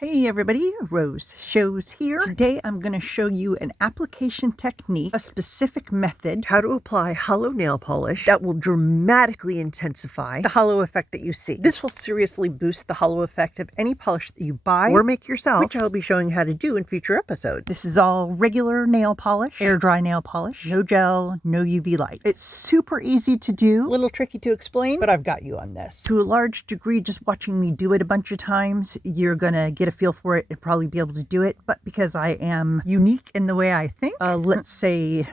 Hey everybody, Rose Shows here. Today I'm going to show you an application technique, a specific method, how to apply holo nail polish that will dramatically intensify the holo effect that you see. This will seriously boost the holo effect of any polish that you buy or make yourself, which I'll be showing how to do in future episodes. This is all regular nail polish, air dry nail polish, no gel, no UV light. It's super easy to do, a little tricky to explain, but I've got you on this. To a large degree, just watching me do it a bunch of times, you're going to get a feel for it and probably be able to do it. But because I am unique in the way I think, let's say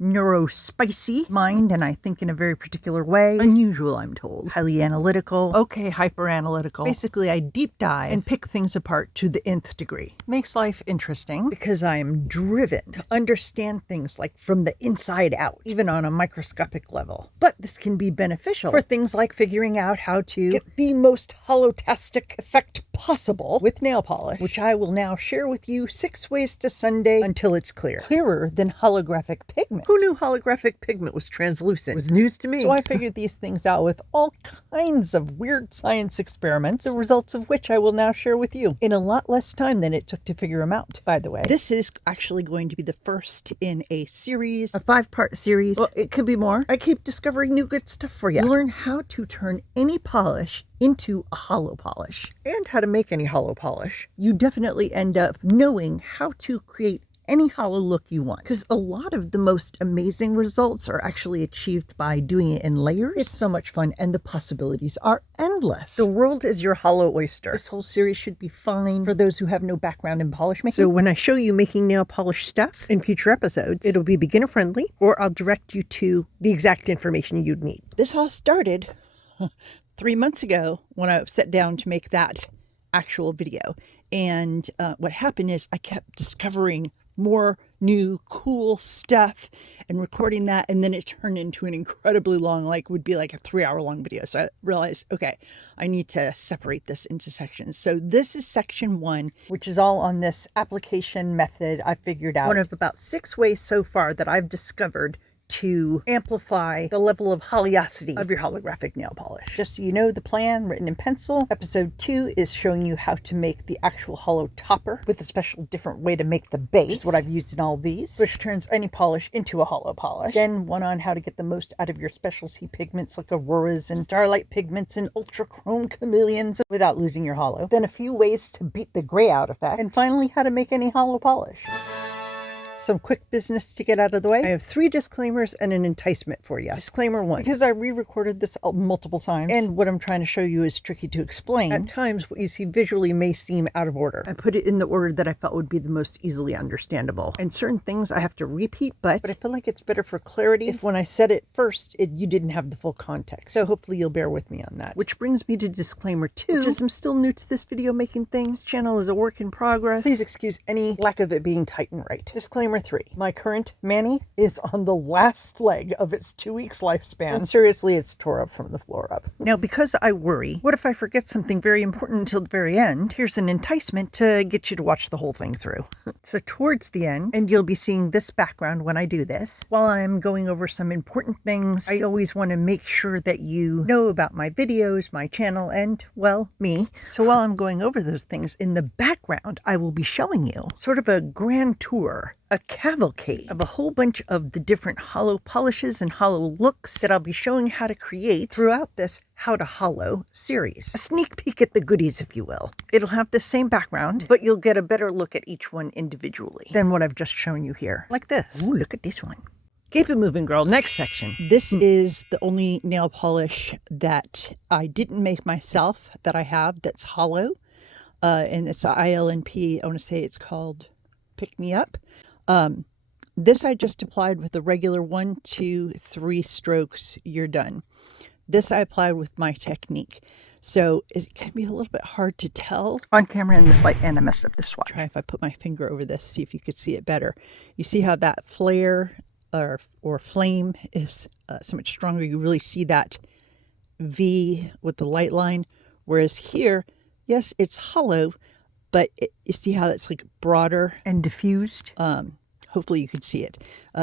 neurospicy mind, and I think in a very particular way. Unusual, I'm told. Highly analytical. Okay, hyper analytical. Basically, I deep dive and pick things apart to the nth degree. Makes life interesting because I am driven to understand things like from the inside out, even on a microscopic level. But this can be beneficial for things like figuring out how to get the most holotastic effect possible with nail polish, which I will now share with you 6 ways to Sunday until it's clear. Clearer than holographic pigment. Who knew holographic pigment was translucent? It was news to me. So I figured these things out with all kinds of weird science experiments, the results of which I will now share with you in a lot less time than it took to figure them out, by the way. This is actually going to be the first in a series, a 5-part series. Well, it could be more. I keep discovering new good stuff for you. Learn how to turn any polish into a holo polish and how to make any holo polish. You definitely end up knowing how to create any holo look you want, because a lot of the most amazing results are actually achieved by doing it in layers. It's so much fun and the possibilities are endless. The world is your holo oyster. This whole series should be fine for those who have no background in polish making. So when I show you making nail polish stuff in future episodes, it'll be beginner friendly, or I'll direct you to the exact information you'd need. This all started 3 months ago when I sat down to make that actual video. And what happened is I kept discovering more new cool stuff and recording that, and then it turned into an incredibly long, would be like a 3-hour long video. So I realized, okay, I need to separate this into sections. So this is section 1, which is all on this application method I figured out. One of about 6 ways so far that I've discovered to amplify the level of holiosity of your holographic nail polish. Just so you know the plan written in pencil, episode 2 is showing you how to make the actual holo topper with a special different way to make the base, which is what I've used in all these, which turns any polish into a holo polish. Then one on how to get the most out of your specialty pigments like auroras and starlight pigments and ultra chrome chameleons without losing your holo. Then a few ways to beat the gray out effect, and finally how to make any holo polish. Some quick business to get out of the way. I have 3 disclaimers and an enticement for you. Disclaimer 1, because I re-recorded this multiple times and what I'm trying to show you is tricky to explain, at times what you see visually may seem out of order. I put it in the order that I felt would be the most easily understandable. And certain things I have to repeat, but I feel like it's better for clarity if when I said it first, you didn't have the full context. So hopefully you'll bear with me on that. Which brings me to disclaimer 2, which is I'm still new to this video making things. This channel is a work in progress. Please excuse any lack of it being tight and right. Disclaimer 3. My current Manny is on the last leg of its 2 weeks lifespan. And seriously, it's tore up from the floor up. Now, because I worry, what if I forget something very important until the very end? Here's an enticement to get you to watch the whole thing through. So towards the end, and you'll be seeing this background when I do this, while I'm going over some important things, I always want to make sure that you know about my videos, my channel, and, well, me. So while I'm going over those things, in the background, I will be showing you sort of a grand tour, a cavalcade of a whole bunch of the different holo polishes and holo looks that I'll be showing how to create throughout this How to Holo series. A sneak peek at the goodies, if you will. It'll have the same background, but you'll get a better look at each one individually than what I've just shown you here. Like this. Ooh, look at this one. Keep it moving, girl. Next section. This is the only nail polish that I didn't make myself that I have that's holo. And it's ILNP. I want to say it's called Pick Me Up. This I just applied with the regular 1, 2, 3 strokes, you're done. This I applied with my technique. So it can be a little bit hard to tell on camera in this light, and I messed up the swatch. Try if I put my finger over this, see if you could see it better. You see how that flare or flame is so much stronger. You really see that V with the light line. Whereas here, yes, it's holo, but you see how it's like broader and diffused. Hopefully you could see it.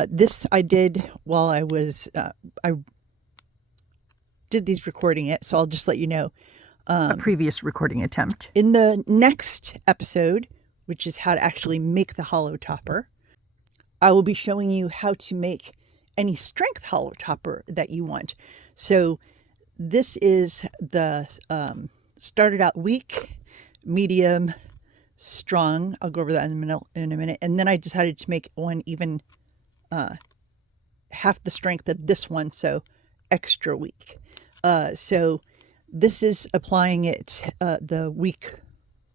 This I did while I was, I did these recording it, so I'll just let you know. a previous recording attempt. In the next episode, which is how to actually make the holo topper, I will be showing you how to make any strength holo topper that you want. So this is the started out weak, medium, strong. I'll go over that in a minute. And then I decided to make one even half the strength of this one, so extra weak. So this is applying it the weak,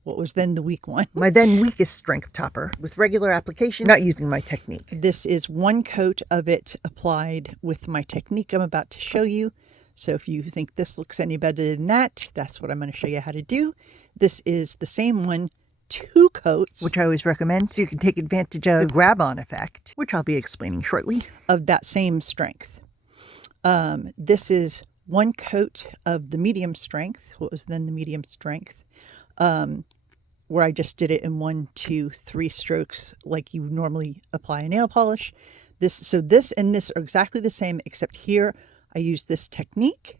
what was then the weak one. My then weakest strength topper with regular application, not using my technique. This is one coat of it applied with my technique I'm about to show you. So if you think this looks any better than that, that's what I'm going to show you how to do. This is the same one, 2 coats, which I always recommend, so you can take advantage of the grab-on effect, which I'll be explaining shortly, of that same strength. This is 1 coat of the medium strength, what was then the medium strength, where I just did it in 1, 2, 3 strokes like you normally apply a nail polish. This and this are exactly the same, except here I used this technique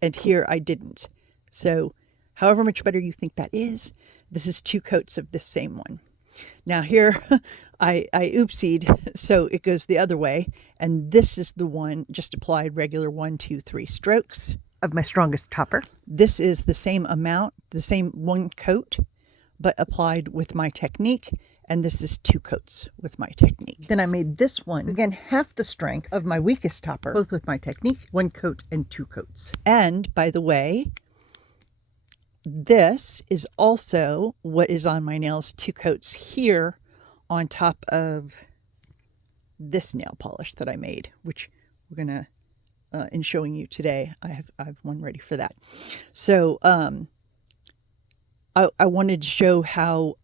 and here I didn't. So however much better you think that is, this is 2 coats of this same one. Now here I oopsied, so it goes the other way. And this is the one just applied regular 1, 2, 3 strokes of my strongest topper. This is the same amount, the same 1 coat, but applied with my technique. And this is 2 coats with my technique. Then I made this one, again, half the strength of my weakest topper, both with my technique, 1 coat and 2 coats. And by the way, this is also what is on my nails, 2 coats here on top of this nail polish that I made, which we're going to, in showing you today, I have one ready for that. So I wanted to show how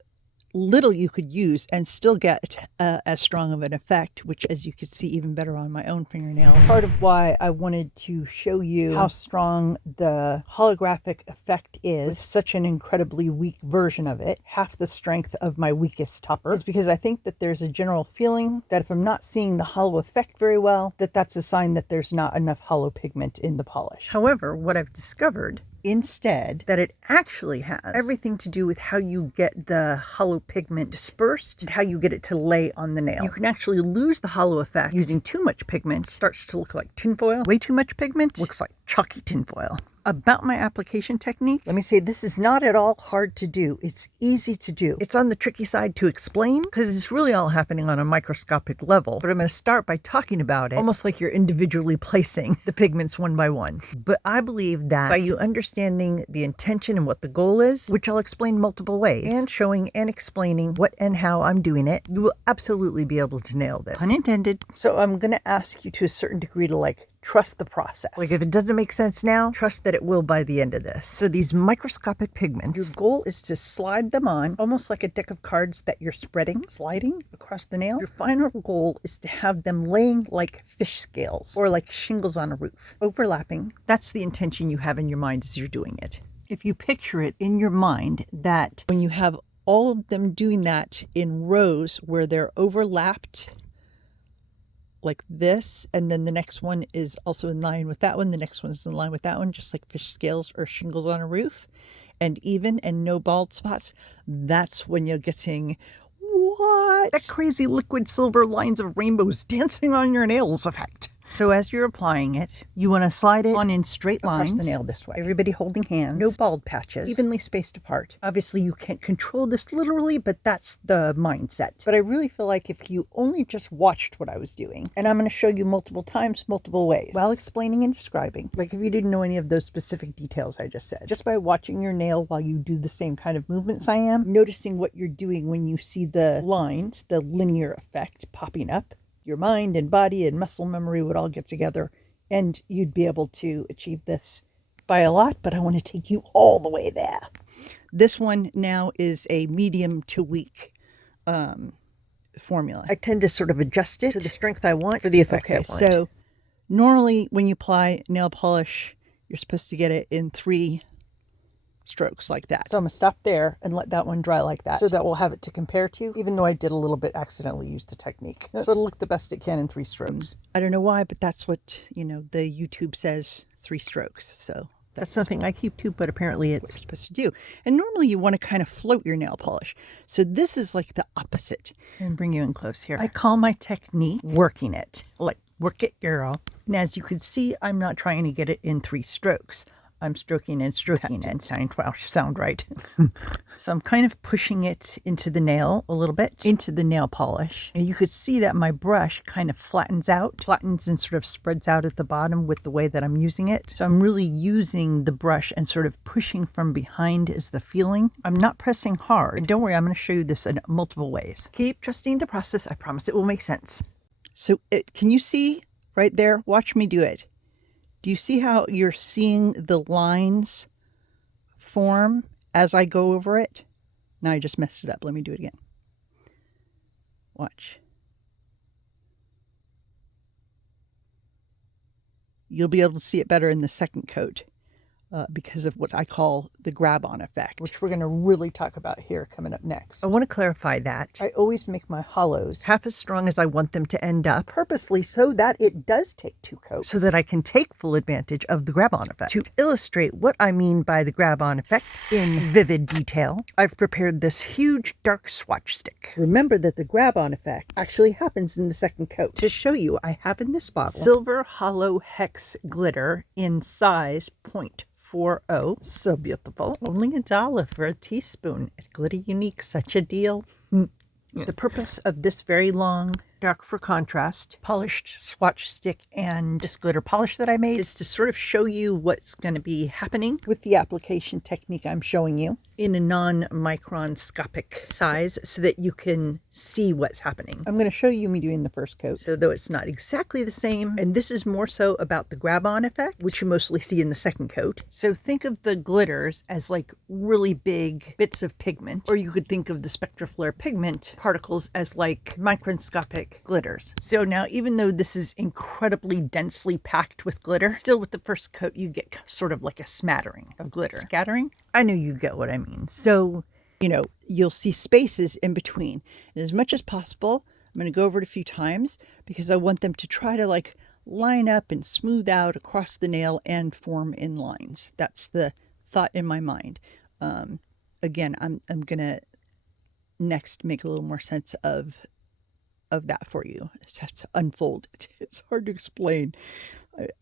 little you could use and still get as strong of an effect, which, as you can see, even better on my own fingernails. Part of why I wanted to show you how strong the holographic effect is with such an incredibly weak version of it, half the strength of my weakest topper, is because I think that there's a general feeling that if I'm not seeing the holo effect very well, that's a sign that there's not enough holo pigment in the polish. However, what I've discovered instead, that it actually has everything to do with how you get the holo pigment dispersed and how you get it to lay on the nail. You can actually lose the holo effect using too much pigment. It starts to look like tinfoil. Way too much pigment looks like chalky tinfoil. About my application technique, let me say this is not at all hard to do. It's easy to do. It's on the tricky side to explain because it's really all happening on a microscopic level. But I'm going to start by talking about it almost like you're individually placing the pigments one by one. But I believe that by you understanding the intention and what the goal is, which I'll explain multiple ways, and showing and explaining what and how I'm doing it, you will absolutely be able to nail this. Pun intended. So I'm going to ask you to a certain degree to trust the process. Like if it doesn't make sense now, trust that it will by the end of this. So these microscopic pigments, your goal is to slide them on almost like a deck of cards that you're sliding across the nail. Your final goal is to have them laying like fish scales or like shingles on a roof, overlapping. That's the intention you have in your mind as you're doing it. If you picture it in your mind that when you have all of them doing that in rows where they're overlapped like this, and then the next one is also in line with that one, the next one is in line with that one, just like fish scales or shingles on a roof, and even and no bald spots, that's when you're getting what? That crazy liquid silver lines of rainbows dancing on your nails effect. So as you're applying it, you want to slide it on in straight lines across the nail this way. Everybody holding hands. No bald patches. Evenly spaced apart. Obviously, you can't control this literally, but that's the mindset. But I really feel like if you only just watched what I was doing, and I'm going to show you multiple times, multiple ways, while explaining and describing, like if you didn't know any of those specific details I just said, just by watching your nail while you do the same kind of movements I am, noticing what you're doing when you see the lines, the linear effect popping up, your mind and body and muscle memory would all get together and you'd be able to achieve this by a lot, but I want to take you all the way there. This one now is a medium to weak formula. I tend to sort of adjust it to the strength I want for the effect I want. So normally when you apply nail polish, you're supposed to get it in 3 strokes like that. So I'm going to stop there and let that one dry like that so that we'll have it to compare to, even though I did a little bit accidentally use the technique. So it'll look the best it can in 3 strokes. I don't know why, but that's what, the YouTube says, 3 strokes. So That's something I keep too, but apparently it's what you're supposed to do. And normally you want to kind of float your nail polish. So this is like the opposite. And bring you in close here. I call my technique working it. Like, work it, girl. And as you can see, I'm not trying to get it in 3 strokes. I'm stroking and stroking and sound right. So I'm kind of pushing it into the nail a little bit, into the nail polish. And you could see that my brush kind of flattens and sort of spreads out at the bottom with the way that I'm using it. So I'm really using the brush and sort of pushing from behind is the feeling. I'm not pressing hard. And don't worry, I'm going to show you this in multiple ways. Keep trusting the process. I promise it will make sense. So can you see right there? Watch me do it. Do you see how you're seeing the lines form as I go over it? Now I just messed it up. Let me do it again. Watch. You'll be able to see it better in the second coat because of what I call the grab-on effect, which we're going to really talk about here coming up next. I want to clarify that I always make my hollows half as strong as I want them to end up, purposely so that it does take 2 coats, so that I can take full advantage of the grab-on effect. To illustrate what I mean by the grab-on effect in vivid detail, I've prepared this huge dark swatch stick. Remember that the grab-on effect actually happens in the second coat. To show you, I have in this bottle silver hollow hex glitter in size 0.40. So beautiful. Only $1 for a teaspoon. At Glitter Unique, such a deal. The purpose of this very long, dark for contrast, polished swatch stick and this glitter polish that I made is to sort of show you what's going to be happening with the application technique I'm showing you in a non-microscopic size so that you can see what's happening. I'm going to show you me doing the first coat, so though it's not exactly the same, and this is more so about the grab-on effect, which you mostly see in the second coat. So think of the glitters as like really big bits of pigment, or you could think of the Flair pigment particles as like microscopic glitters. So now, even though this is incredibly densely packed with glitter, still with the first coat you get sort of like a smattering of glitter. Scattering? I know you get what I mean. So, you know, you'll see spaces in between. And as much as possible, I'm going to go over it a few times because I want them to try to like line up and smooth out across the nail and form in lines. That's the thought in my mind. Again, I'm going to next make a little more sense of that for you. I just have to unfold it. It's hard to explain.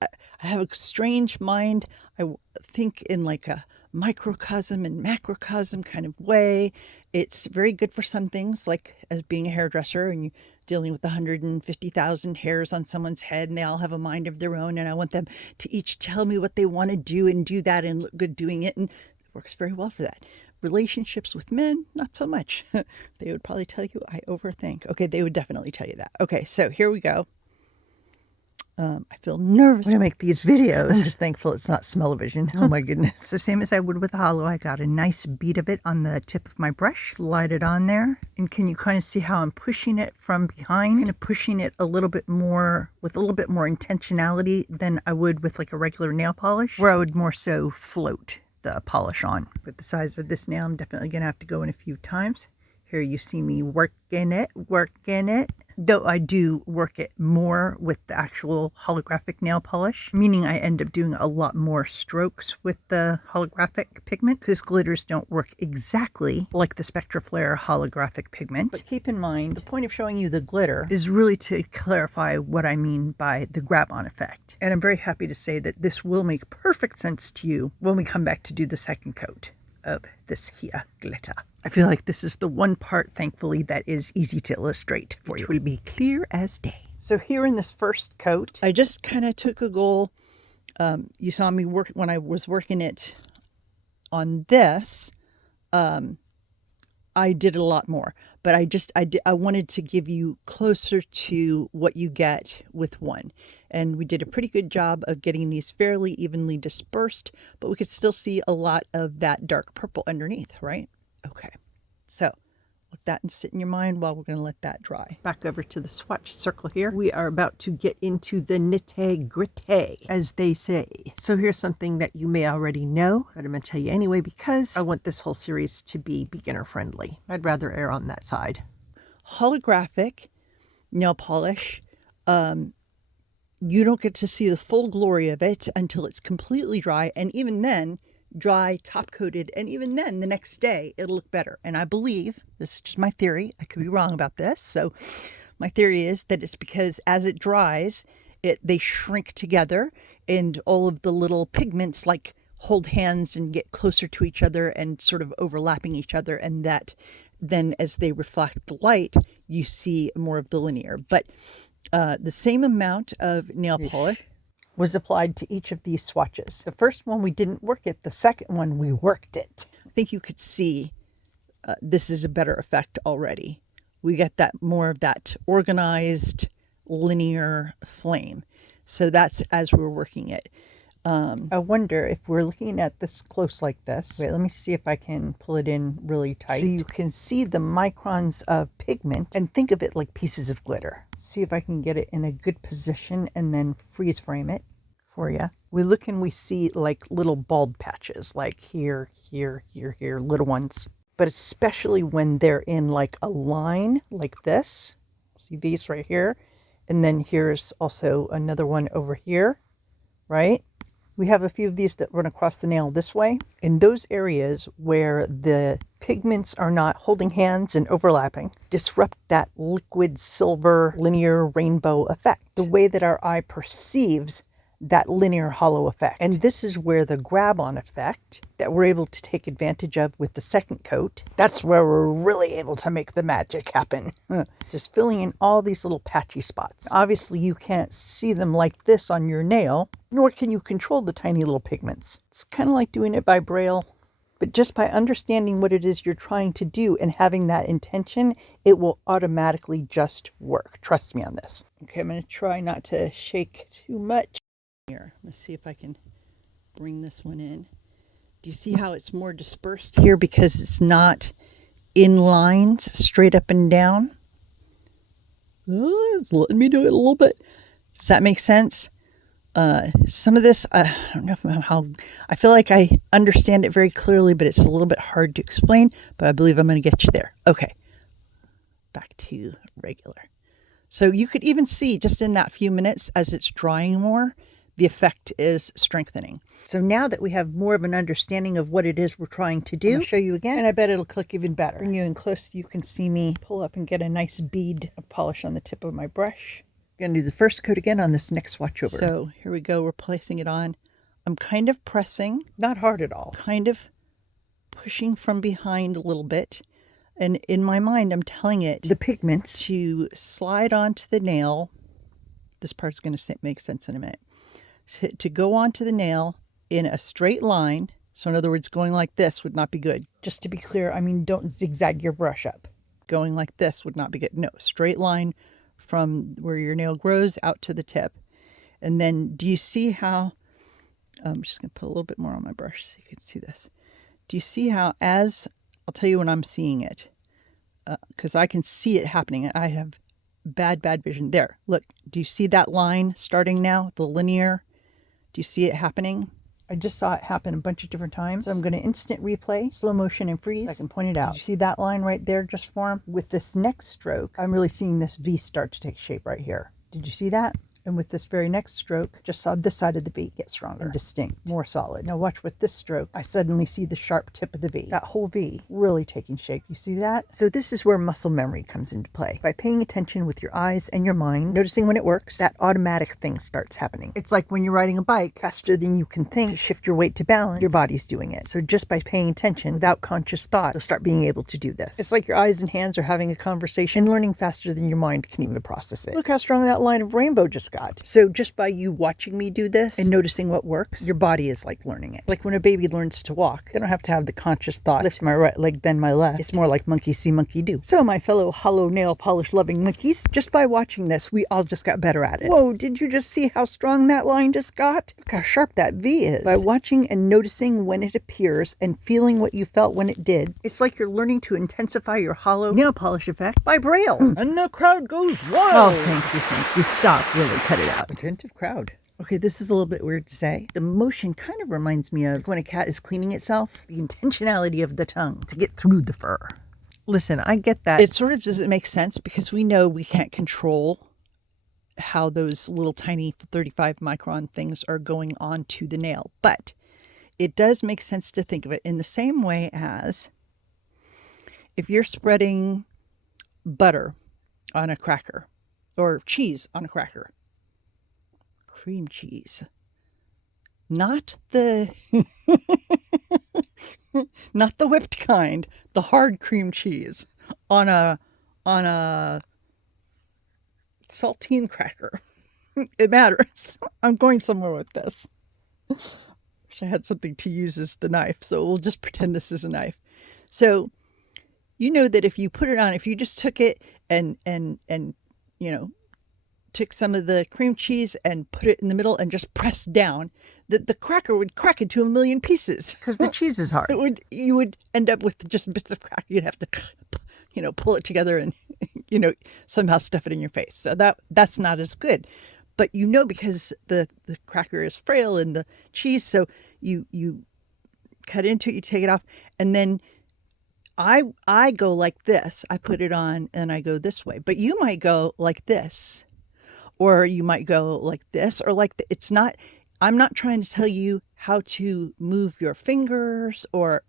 I have a strange mind. I think in like a microcosm and macrocosm kind of way. It's very good for some things, like as being a hairdresser and you're dealing with 150,000 hairs on someone's head and they all have a mind of their own, and I want them to each tell me what they want to do and do that and look good doing it, and it works very well for that. Relationships with men, not so much. They would probably tell you I overthink. Okay, they would definitely tell you that. Okay, so here we go. I feel nervous when I make these videos. I'm just thankful it's not smell-o-vision. Oh my goodness. So same as I would with the holo, I got a nice bead of it on the tip of my brush, slide it on there. And can you kind of see how I'm pushing it from behind? Kind of pushing it a little bit more, with a little bit more intentionality than I would with like a regular nail polish, where I would more so float the polish on. With the size of this nail, I'm definitely going to have to go in a few times. Here you see me working it. Though I do work it more with the actual holographic nail polish, meaning I end up doing a lot more strokes with the holographic pigment because glitters don't work exactly like the Flair holographic pigment. But keep in mind, the point of showing you the glitter is really to clarify what I mean by the grab-on effect. And I'm very happy to say that this will make perfect sense to you when we come back to do the second coat of this here glitter. I feel like this is the one part, thankfully, that is easy to illustrate for you. It will be clear as day. So here in this first coat, I just kind of took a goal. You saw me work when I was working it on this. I did a lot more, but I wanted to give you closer to what you get with one. And we did a pretty good job of getting these fairly evenly dispersed, but we could still see a lot of that dark purple underneath, right? Okay, so let that sit in your mind while we're going to let that dry. Back over to the swatch circle here. We are about to get into the nitty-gritty, as they say. So here's something that you may already know, but I'm going to tell you anyway because I want this whole series to be beginner friendly. I'd rather err on that side. Holographic nail polish you don't get to see the full glory of it until it's completely dry. And even then, dry, top coated, and even then the next day it'll look better. And I believe, this is just my theory, I could be wrong about this. So my theory is that it's because as it dries, they shrink together and all of the little pigments like hold hands and get closer to each other and sort of overlapping each other. And that then as they reflect the light, you see more of the linear. But the same amount of nail polish was applied to each of these swatches. The first one we didn't work it, the second one we worked it. I think you could see this is a better effect already. We get that more of that organized linear flame. So that's as we're working it. I wonder if we're looking at this close like this. Wait, let me see if I can pull it in really tight. So you can see the microns of pigment and think of it like pieces of glitter. See if I can get it in a good position and then freeze frame it for you. We look and we see like little bald patches, like here, here, here, here, little ones. But especially when they're in like a line like this. See these right here? And then here's also another one over here, right? We have a few of these that run across the nail this way. In those areas where the pigments are not holding hands and overlapping, disrupt that liquid silver linear rainbow effect, the way that our eye perceives that linear hollow effect. And this is where the grab-on effect that we're able to take advantage of with the second coat, that's where we're really able to make the magic happen. Just filling in all these little patchy spots. Obviously, you can't see them like this on your nail, nor can you control the tiny little pigments. It's kind of like doing it by braille, but just by understanding what it is you're trying to do and having that intention, it will automatically just work. Trust me on this. Okay, I'm going to try not to shake too much. Here, let's see if I can bring this one in. Do you see how it's more dispersed here because it's not in lines straight up and down? Oh, it's letting me do it a little bit. Does that make sense? Some of this, I don't know how, I feel like I understand it very clearly, but it's a little bit hard to explain, but I believe I'm going to get you there. Okay, back to regular. So you could even see just in that few minutes as it's drying more, the effect is strengthening. So now that we have more of an understanding of what it is we're trying to do, I'll show you again, and I bet it'll click even better. Bring you in close so you can see me pull up and get a nice bead of polish on the tip of my brush. I'm going to do the first coat again on this next swatch over. So here we go. We're placing it on. I'm kind of pressing. Not hard at all. Kind of pushing from behind a little bit. And in my mind, I'm telling it the pigments to slide onto the nail. This part's going to make sense in a minute. To go onto the nail in a straight line. So in other words, going like this would not be good. Just to be clear, I mean, don't zigzag your brush up. Going like this would not be good. No, straight line from where your nail grows out to the tip. And then do you see how, I'm just going to put a little bit more on my brush so you can see this. Do you see how as, I'll tell you when I'm seeing it, because I can see it happening. I have bad vision. There, look, do you see that line starting now, the linear? Do you see it happening? I just saw it happen a bunch of different times. So I'm going to instant replay, slow motion and freeze. I can point it out. Did you see that line right there just form? With this next stroke, I'm really seeing this V start to take shape right here. Did you see that? And with this very next stroke, just saw this side of the V get stronger and distinct, more solid. Now watch with this stroke, I suddenly see the sharp tip of the V. That whole V really taking shape. You see that? So this is where muscle memory comes into play. By paying attention with your eyes and your mind, noticing when it works, that automatic thing starts happening. It's like when you're riding a bike, faster than you can think, to shift your weight to balance, your body's doing it. So just by paying attention without conscious thought, you'll start being able to do this. It's like your eyes and hands are having a conversation, learning faster than your mind can even process it. Look how strong that line of rainbow just got. So just by you watching me do this and noticing what works, your body is like learning it. Like when a baby learns to walk, they don't have to have the conscious thought, lift my right leg, bend my left. It's more like monkey see, monkey do. So my fellow hollow nail polish loving monkeys, just by watching this, we all just got better at it. Whoa, did you just see how strong that line just got? Look how sharp that V is. By watching and noticing when it appears and feeling what you felt when it did, it's like you're learning to intensify your hollow nail polish effect by braille. And the crowd goes wild. Oh, thank you. Stop, really, cut it out. Attentive crowd. Okay, this is a little bit weird to say. The motion kind of reminds me of when a cat is cleaning itself. The intentionality of the tongue to get through the fur. Listen, I get that. It sort of doesn't make sense because we know we can't control how those little tiny 35 micron things are going onto the nail. But it does make sense to think of it in the same way as if you're spreading butter on a cracker or cheese on a cracker, cream cheese, not the not the whipped kind, the hard cream cheese on a saltine cracker. It matters. I'm going somewhere with this. Wish I had something to use as the knife, so we'll just pretend this is a knife. So you know that if you put it on, if you just took it and you know, took some of the cream cheese and put it in the middle and just pressed down, that the cracker would crack into a million pieces. Because the cheese is hard. You would end up with just bits of cracker. You'd have to, you know, pull it together and, you know, somehow stuff it in your face. So that's not as good. But you know, because the cracker is frail and the cheese, so you cut into it, you take it off, and then I go like this. I put it on and I go this way. But you might go like this, or you might go like this, or like it's not. I'm not trying to tell you how to move your fingers or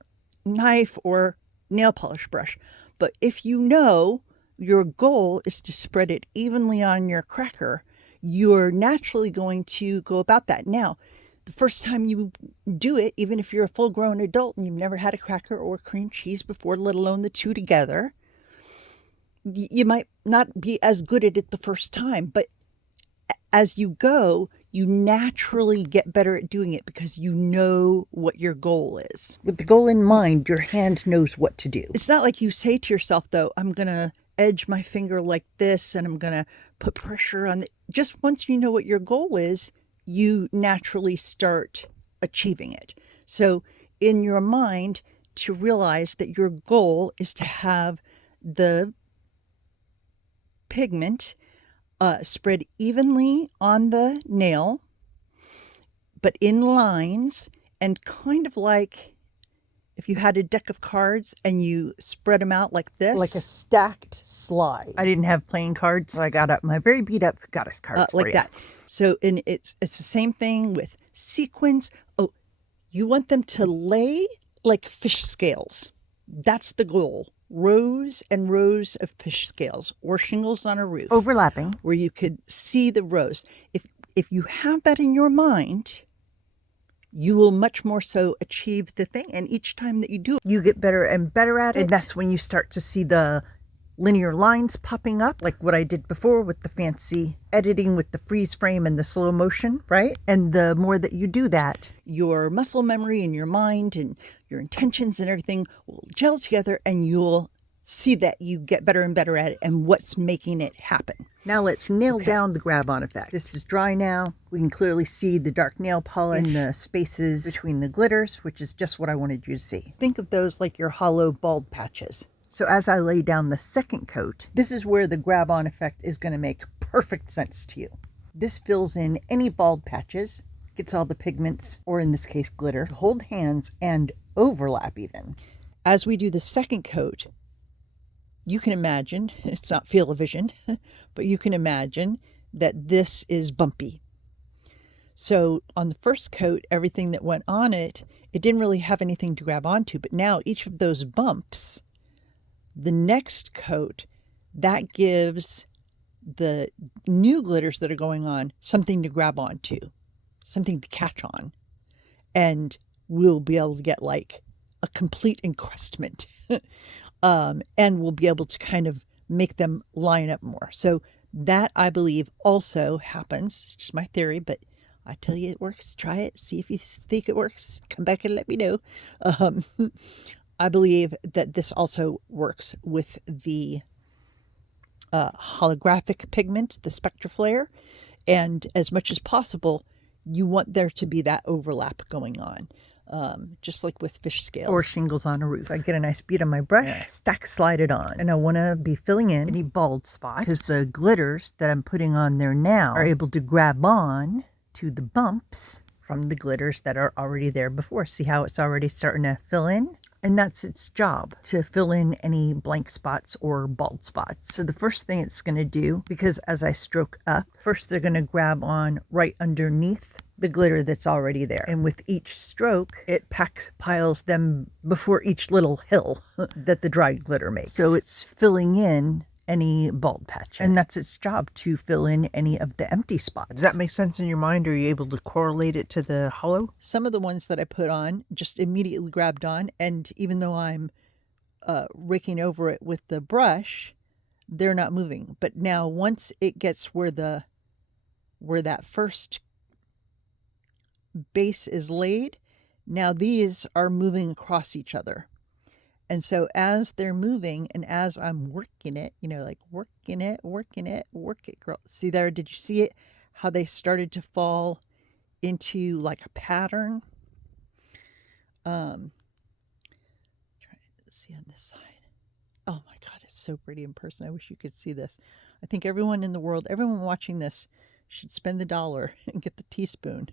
knife or nail polish brush. But if you know your goal is to spread it evenly on your cracker, you're naturally going to go about that. Now, the first time you do it, even if you're a full-grown adult and you've never had a cracker or cream cheese before, let alone the two together, you might not be as good at it the first time. But as you go, you naturally get better at doing it because you know what your goal is. With the goal in mind, your hand knows what to do. It's not like you say to yourself, though, I'm going to edge my finger like this and I'm going to put pressure on it. Just once you know what your goal is, you naturally start achieving it. So in your mind, to realize that your goal is to have the pigment spread evenly on the nail, but in lines, and kind of like if you had a deck of cards and you spread them out like this. Like a stacked slide. I didn't have playing cards, so I got up my very beat up goddess cards like that. So it's the same thing with sequins. Oh, you want them to lay like fish scales. That's the goal. Rows and rows of fish scales or shingles on a roof. Overlapping. Where you could see the rows. If you have that in your mind, you will much more so achieve the thing. And each time that you do it, you get better and better at it. And that's when you start to see the linear lines popping up, like what I did before with the fancy editing with the freeze frame and the slow motion, right? And the more that you do that, your muscle memory and your mind and your intentions and everything will gel together, and you'll see that you get better and better at it and what's making it happen. Now let's nail down the grab-on effect. This is dry now. We can clearly see the dark nail polish in the spaces between the glitters, which is just what I wanted you to see. Think of those like your hollow bald patches. So as I lay down the second coat, this is where the grab-on effect is going to make perfect sense to you. This fills in any bald patches, gets all the pigments, or in this case glitter, to hold hands and overlap even. As we do the second coat, you can imagine, it's not field of vision, but you can imagine that this is bumpy. So on the first coat, everything that went on it, it didn't really have anything to grab onto, but now each of those bumps, the next coat, that gives the new glitters that are going on something to grab onto, something to catch on, and we'll be able to get like a complete encrustment. And we'll be able to kind of make them line up more. So that, I believe, also happens. It's just my theory, but I tell you it works. Try it. See if you think it works. Come back and let me know. I believe that this also works with the holographic pigment, the Flair. And as much as possible, you want there to be that overlap going on. Just like with fish scales. Or shingles on a roof. I get a nice bead on my brush, slide it on. And I want to be filling in any bald spots, because the glitters that I'm putting on there now are able to grab on to the bumps from the glitters that are already there before. See how it's already starting to fill in? And that's its job, to fill in any blank spots or bald spots. So the first thing it's going to do, because as I stroke up, first they're going to grab on right underneath the glitter that's already there. And with each stroke, it piles them before each little hill that the dried glitter makes. So it's filling in any bald patches. And that's its job, to fill in any of the empty spots. Does that make sense in your mind? Are you able to correlate it to the holo? Some of the ones that I put on just immediately grabbed on, and even though I'm raking over it with the brush, they're not moving. But now once it gets where that first base is laid, now these are moving across each other. And so as they're moving and as I'm working it, like working it, work it, girl. See there, did you see it? How they started to fall into like a pattern. Try to see on this side. Oh my God, it's so pretty in person. I wish you could see this. I think everyone in the world, everyone watching this should spend the $1 and get the teaspoon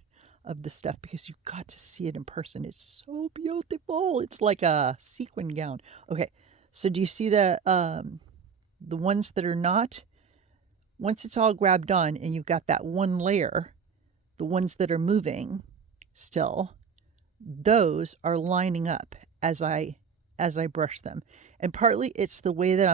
of the stuff, because you've got to see it in person. It's so beautiful. It's like a sequin gown. Okay, so do you see the ones that are not? Once it's all grabbed on and you've got that one layer, the ones that are moving still, those are lining up as I brush them. And partly it's the way that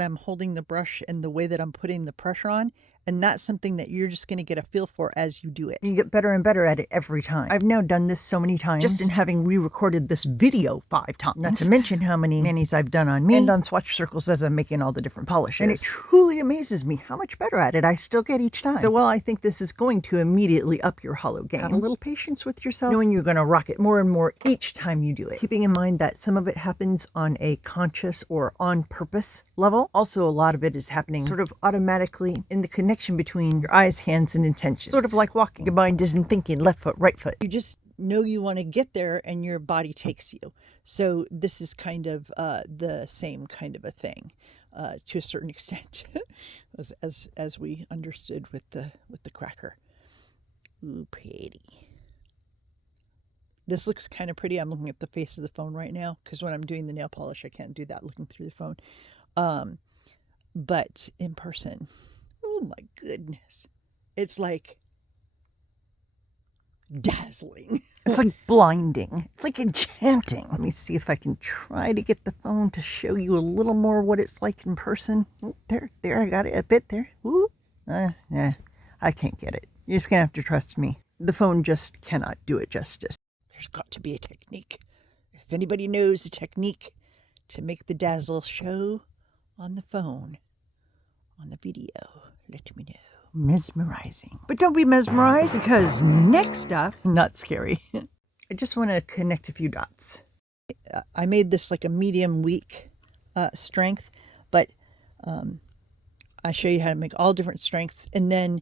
I'm holding the brush and the way that I'm putting the pressure on. And that's something that you're just going to get a feel for as you do it. You get better and better at it every time. I've now done this so many times, just in having re-recorded this video 5 times. Not to mention how many manis I've done on me and on swatch circles as I'm making all the different polishes. And it truly amazes me how much better at it I still get each time. So while I think this is going to immediately up your holo game, have a little patience with yourself, knowing you're going to rock it more and more each time you do it. Keeping in mind that some of it happens on a conscious or on purpose level. Also, a lot of it is happening sort of automatically in the connection between your eyes, hands, and intentions. Sort of like walking. Your mind isn't thinking left foot, right foot. You just know you want to get there and your body takes you. So this is kind of the same kind of a thing to a certain extent as we understood with the cracker. Ooh, pretty. This looks kind of pretty. I'm looking at the face of the phone right now because when I'm doing the nail polish, I can't do that looking through the phone. But in person, oh my goodness, it's like dazzling. It's like blinding. It's like enchanting. Let me see if I can try to get the phone to show you a little more what it's like in person. Oh, there, I got it a bit there. Ooh, yeah, I can't get it. You're just gonna have to trust me. The phone just cannot do it justice. There's got to be a technique. If anybody knows a technique to make the dazzle show on the phone, on the video, let me know. Mesmerizing. But don't be mesmerized, because next up, not scary. I just want to connect a few dots. I made this like a medium weak strength, but I show you how to make all different strengths. And then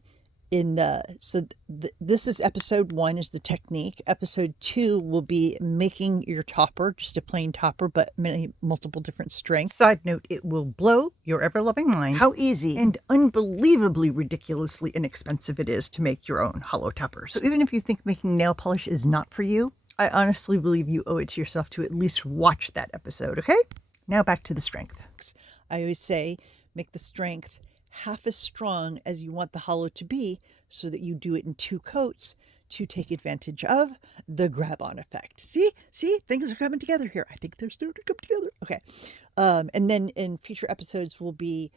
this is episode 1 is the technique. Episode 2 will be making your topper, just a plain topper, but multiple different strengths. Side note, it will blow your ever-loving mind how easy and unbelievably ridiculously inexpensive it is to make your own holo toppers. So even if you think making nail polish is not for you, I honestly believe you owe it to yourself to at least watch that episode, okay? Now back to the strength. I always say make the strength half as strong as you want the holo to be, so that you do it in 2 coats to take advantage of the grab-on effect. See, things are coming together here. I think they're starting to come together. Okay, and then in future episodes will be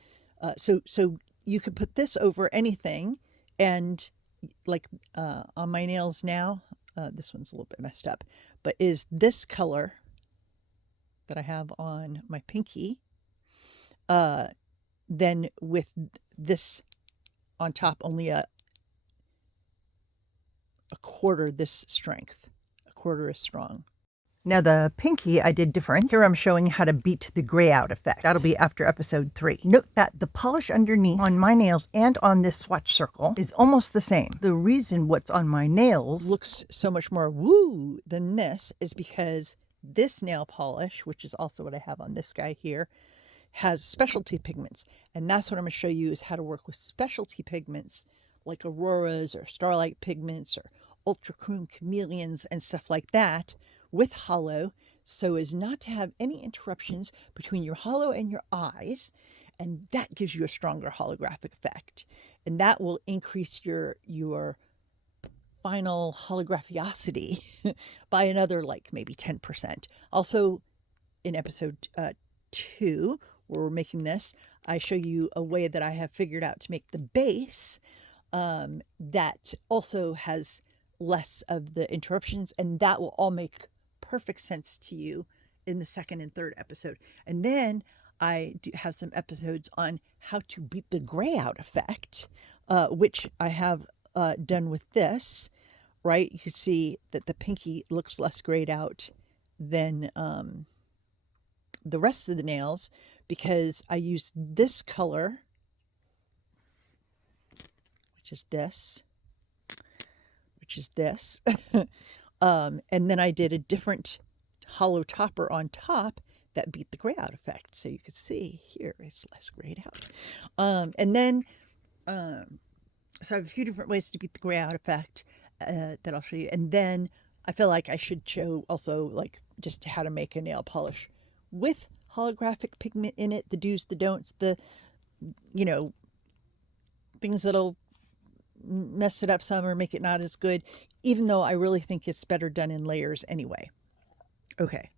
so you could put this over anything, and like on my nails now, this one's a little bit messed up, but is this color that I have on my pinky, then with this on top, only a quarter this strength. A quarter is strong. Now the pinky I did different. Here I'm showing how to beat the gray out effect. That'll be after episode 3. Note that the polish underneath on my nails and on this swatch circle is almost the same. The reason what's on my nails looks so much more woo than this is because this nail polish, which is also what I have on this guy here, has specialty pigments. And that's what I'm going to show you, is how to work with specialty pigments like auroras or starlight pigments or ultra chrome chameleons and stuff like that with holo, so as not to have any interruptions between your holo and your eyes, and that gives you a stronger holographic effect, and that will increase your final holographicity by another like maybe 10%. Also, in episode 2, where we're making this, I show you a way that I have figured out to make the base that also has less of the interruptions, and that will all make perfect sense to you in the 2nd and 3rd episode. And then I do have some episodes on how to beat the gray out effect, which I have done with this, right? You can see that the pinky looks less grayed out than the rest of the nails, because I used this color, which is this, and then I did a different holo topper on top that beat the gray out effect. So you can see here it's less grayed out. And then, so I have a few different ways to beat the gray out effect that I'll show you. And then I feel like I should show also like just how to make a nail polish with holographic pigment in it, the do's, the don'ts, the, you know, things that'll mess it up some or make it not as good, even though I really think it's better done in layers anyway. Okay,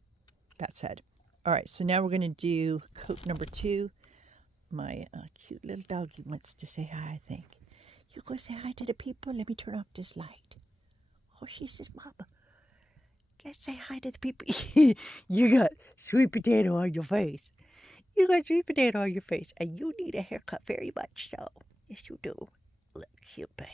that said. All right, so now we're going to do coat number 2. My cute little doggy wants to say hi, I think. You go say hi to the people? Let me turn off this light. Oh, she says, Mama, let's say hi to the people. You got sweet potato on your face. You got sweet potato on your face, and you need a haircut very much so. Yes, you do. Look, cute baby.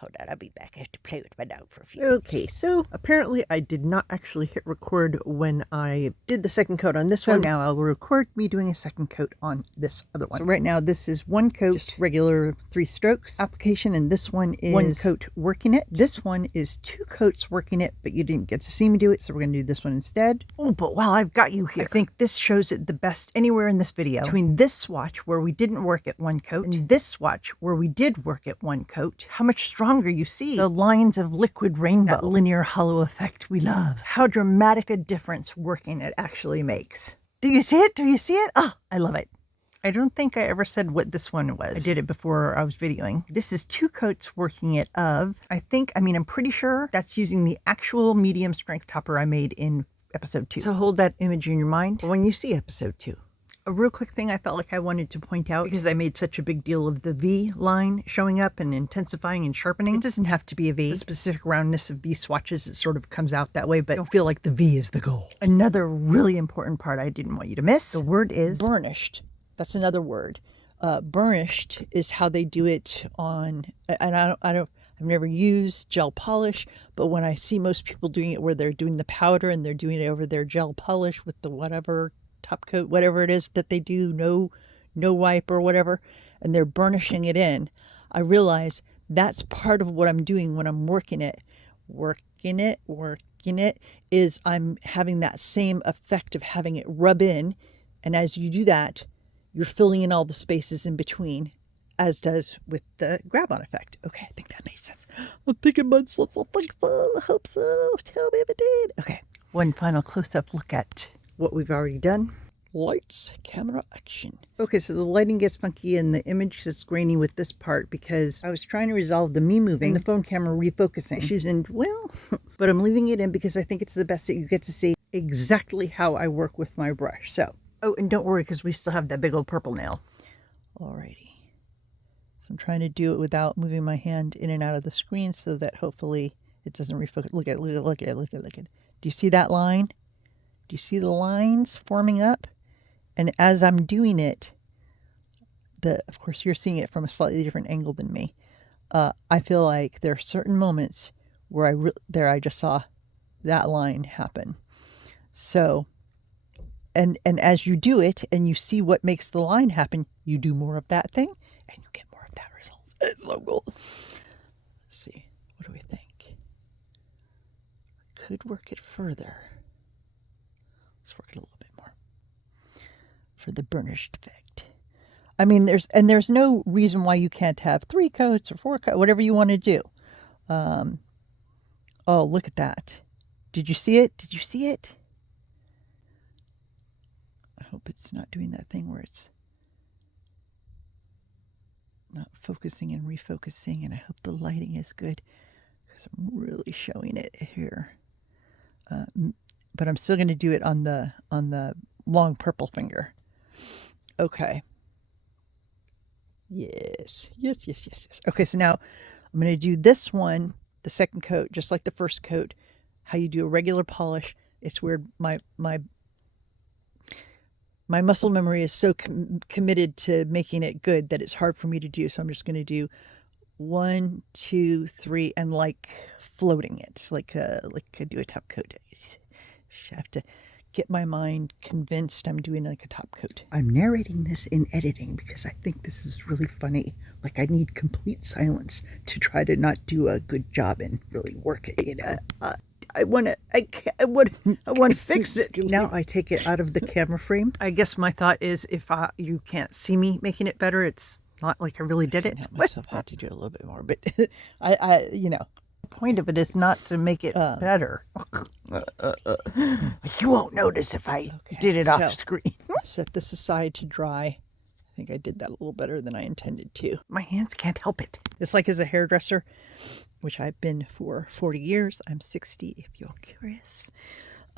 Hold on, I'll be back. I have to play with my dog for a few minutes. Okay, so apparently I did not actually hit record when I did the second coat on this one. Now I'll record me doing a second coat on this other one. So right now this is one coat, just regular 3 strokes application, and this one is 1 coat working it. This one is 2 coats working it, but you didn't get to see me do it, so we're going to do this one instead. Oh, but while I've got you here, I think this shows it the best anywhere in this video. Between this swatch where we didn't work at 1 coat and this swatch where we did work at 1 coat, how much stronger you see the lines of liquid rainbow, that linear holo effect we love. How dramatic a difference working it actually makes. Do you see it? Do you see it? Oh, I love it. I don't think I ever said what this one was. I did it before I was videoing. This is 2 coats working it of, I'm pretty sure that's using the actual medium strength topper I made in episode 2. So hold that image in your mind when you see episode 2. A real quick thing I felt like I wanted to point out, because I made such a big deal of the V line showing up and intensifying and sharpening. It doesn't have to be a V. The specific roundness of these swatches, it sort of comes out that way, but don't feel like the V is the goal. Another really important part I didn't want you to miss. The word is burnished. That's another word. Burnished is how they do it on, and I've never used gel polish, but when I see most people doing it where they're doing the powder and they're doing it over their gel polish with the whatever top coat, whatever it is that they do, no wipe or whatever, and they're burnishing it in, I realize that's part of what I'm doing when I'm working it, is I'm having that same effect of having it rub in, and as you do that, you're filling in all the spaces in between, as does with the grab-on effect. Okay, I think that made sense. I'm thinking mine sense. I think so. I hope so. Tell me if it did. Okay. One final close-up look at what we've already done. Lights, camera, action. Okay, so the lighting gets funky and the image gets grainy with this part because I was trying to resolve the me moving and the phone camera refocusing issues, and well, but I'm leaving it in because I think it's the best that you get to see exactly how I work with my brush. So, oh, and don't worry because we still have that big old purple nail. Alrighty. So I'm trying to do it without moving my hand in and out of the screen so that hopefully it doesn't refocus. Look at it. Do you see that line? Do you see the lines forming up? And as I'm doing it, of course you're seeing it from a slightly different angle than me. I feel like there are certain moments where I just saw that line happen. So, and as you do it and you see what makes the line happen, you do more of that thing and you get more of that result. It's so cool. Let's see. What do we think? Could work it further. Let's work it a little bit more for the burnished effect. I mean, there's no reason why you can't have 3 coats or 4 coats, whatever you want to do. Oh, look at that. Did you see it? Did you see it? I hope it's not doing that thing where it's not focusing and refocusing, and I hope the lighting is good because I'm really showing it here. But I'm still going to do it on the long purple finger. Okay. Yes. Okay, so now I'm going to do this one, the second coat, just like the first coat. How you do a regular polish. It's weird. My muscle memory is so committed to making it good that it's hard for me to do. So I'm just going to do 1, 2, 3, and like floating it, like I do a top coat. I have to get my mind convinced I'm doing like a top coat. I'm narrating this in editing because I think this is really funny. Like I need complete silence to try to not do a good job and really work it. I want to fix it. Now I take it out of the camera frame. I guess my thought is if you can't see me making it better, it's not like I really did it. I myself had to do a little bit more, but I The point of it is not to make it better. You won't notice if I did it off screen. Set this aside to dry. I think I did that a little better than I intended to. My hands can't help it. It's like as a hairdresser, which I've been for 40 years. I'm 60, if you're curious.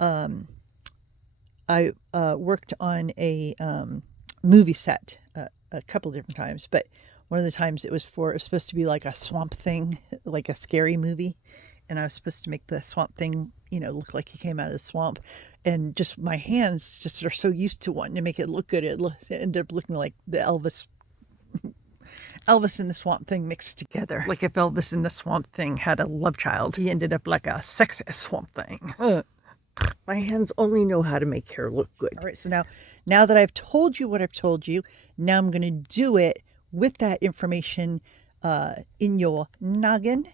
I worked on a movie set a couple different times, but one of the times it was supposed to be like a swamp thing, like a scary movie. And I was supposed to make the swamp thing, look like he came out of the swamp. And just my hands just are so used to wanting to make it look good. It ended up looking like the Elvis and the swamp thing mixed together. Like if Elvis and the Swamp Thing had a love child, he ended up like a sexy swamp thing. My hands only know how to make hair look good. All right, so now that I've told you what I've told you, now I'm going to do it with that information in your noggin.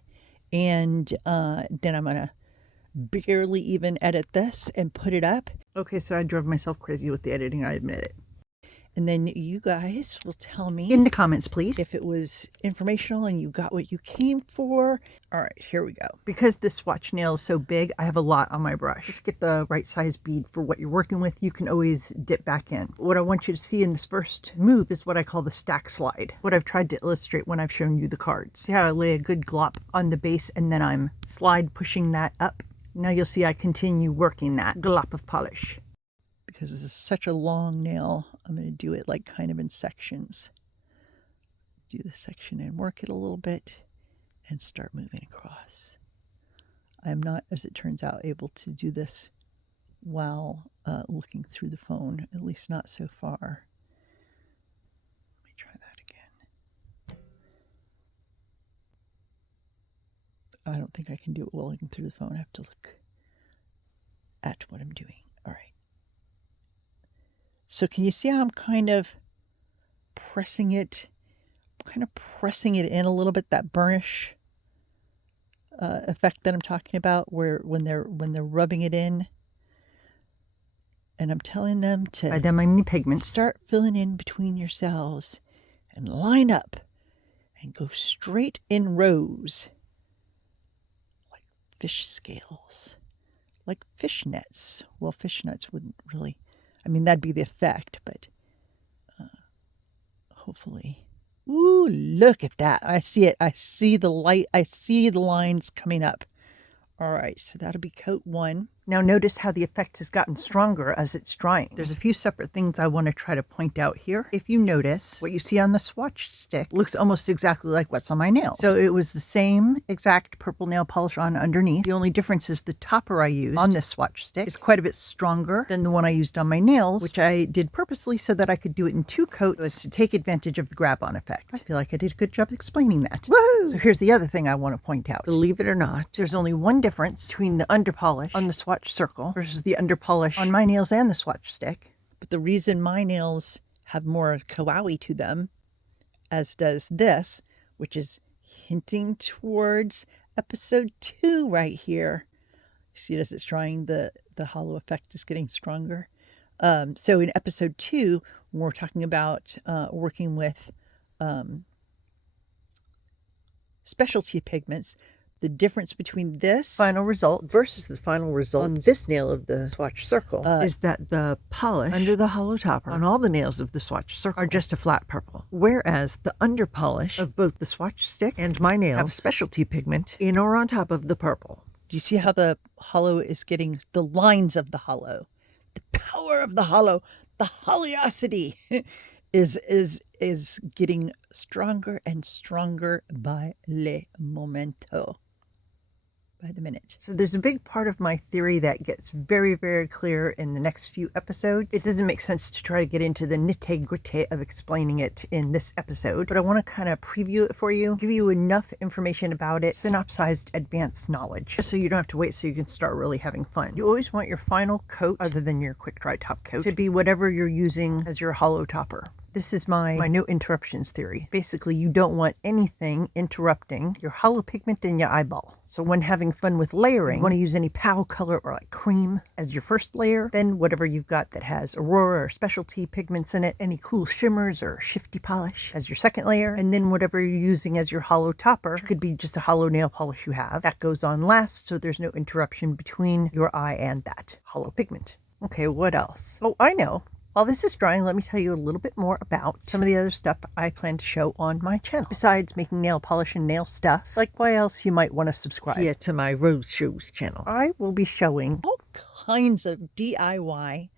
And then I'm going to barely even edit this and put it up. Okay, so I drove myself crazy with the editing, I admit it. And then you guys will tell me in the comments, please, if it was informational and you got what you came for. All right, here we go. Because this swatch nail is so big, I have a lot on my brush. Just get the right size bead for what you're working with. You can always dip back in. What I want you to see in this first move is what I call the stack slide. What I've tried to illustrate when I've shown you the cards. See how I lay a good glop on the base and then I'm slide pushing that up. Now you'll see I continue working that glop of polish. Because this is such a long nail, I'm going to do it like kind of in sections. Do the section and work it a little bit and start moving across. I'm not, as it turns out, able to do this while looking through the phone, at least not so far. Let me try that again. I don't think I can do it while looking through the phone. I have to look at what I'm doing. All right. So can you see how I'm kind of pressing it in a little bit, that burnish effect that I'm talking about, where when they're rubbing it in, and I'm telling them to I done my mini pigments. Start filling in between yourselves and line up and go straight in rows like fish scales, like fish nets. Well, fish nets wouldn't really. I mean, that'd be the effect, but hopefully. Ooh, look at that. I see it. I see the light. I see the lines coming up. All right, so that'll be coat 1. Now notice how the effect has gotten stronger as it's drying. There's a few separate things I want to try to point out here. If you notice, what you see on the swatch stick looks almost exactly like what's on my nails. So it was the same exact purple nail polish on underneath. The only difference is the topper I used on this swatch stick is quite a bit stronger than the one I used on my nails, which I did purposely so that I could do it in 2 coats to take advantage of the grab-on effect. I feel like I did a good job explaining that. Woohoo! So here's the other thing I want to point out. Believe it or not, there's only one difference between the under polish on the swatch circle versus the under polish on my nails and the swatch stick. But the reason my nails have more kawaii to them, as does this, which is hinting towards episode 2 right here. You see it as it's drying, the holo effect is getting stronger. So in episode 2, when we're talking about working with specialty pigments, The difference between this final result versus the final result on this nail of the swatch circle is that the polish under the holo topper on all the nails of the swatch circle are just a flat purple, whereas the under polish of both the swatch stick and my nails have specialty pigment in or on top of the purple. Do you see how the holo is getting the lines of the holo? The power of the holo, the holiosity is getting stronger and stronger by le momento, by the minute. So there's a big part of my theory that gets very, very clear in the next few episodes. It doesn't make sense to try to get into the nitty-gritty of explaining it in this episode, but I want to kind of preview it for you, give you enough information about it, synopsized advanced knowledge, so you don't have to wait so you can start really having fun. You always want your final coat, other than your quick dry top coat, to be whatever you're using as your holo topper. This is my no interruptions theory. Basically, you don't want anything interrupting your holo pigment in your eyeball. So when having fun with layering, you want to use any pal color or like cream as your first layer, then whatever you've got that has aurora or specialty pigments in it, any cool shimmers or shifty polish as your second layer, and then whatever you're using as your holo topper, which could be just a holo nail polish you have, that goes on last, so there's no interruption between your eye and that holo pigment. Okay, what else? Oh, I know. While this is drying, let me tell you a little bit more about some of the other stuff I plan to show on my channel. Besides making nail polish and nail stuff, like why else you might want to subscribe here to my Rose Shows channel. I will be showing all kinds of DIY,